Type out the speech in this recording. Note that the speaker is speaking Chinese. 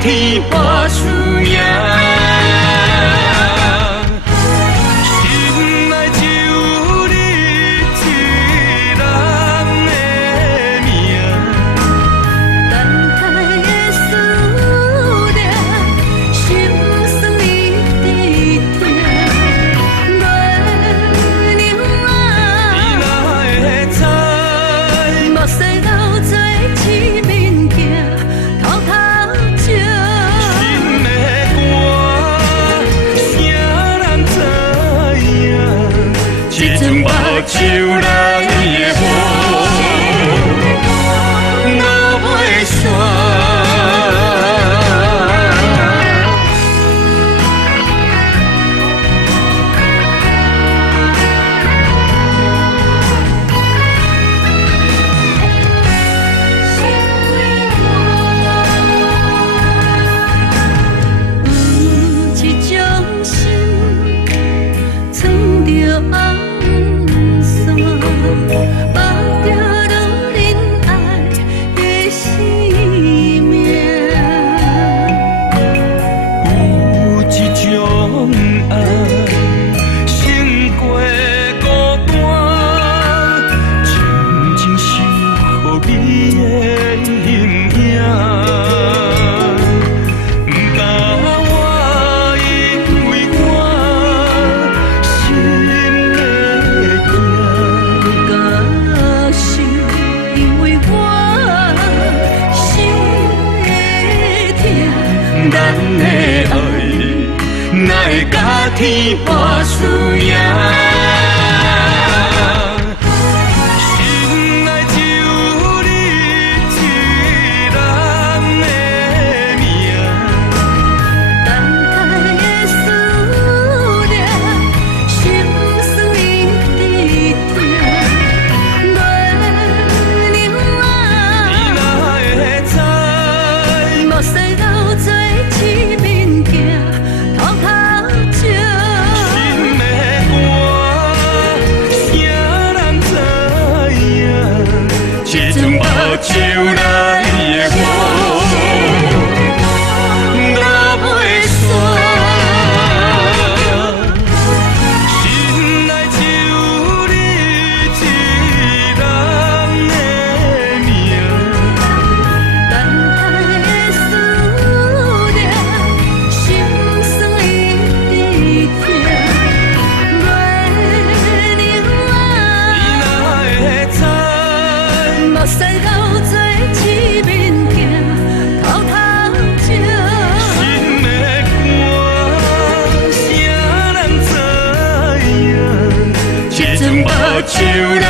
天跋输赢。心内只有你一人的名，等待的思念，心酸一直痛。月亮啊，你哪会知？目屎流做一面镜，偷偷照。心的歌，谁人知影？这阵目睭人的雨，我袂煞。有一种心，藏着红线，绑着路人爱的生命。有一种爱，胜过孤单，静静守护你的形影。不甲我因为我心的痛，不敢想，因为我心会痛。咱的爱哪会甲天跋输赢？心内只有你一人的名，等待的思念，心酸一直痛。月亮啊，你哪会知？目屎流做一面镜，偷偷照。心的歌，谁人知影？这阵目睭人的雨，我袂煞。心内只有你一人的名。等待的思念，心酸一直痛。月亮你哪啊，会知？目屎流做一面镜，偷偷照。心的歌，谁人知影？这阵目睭人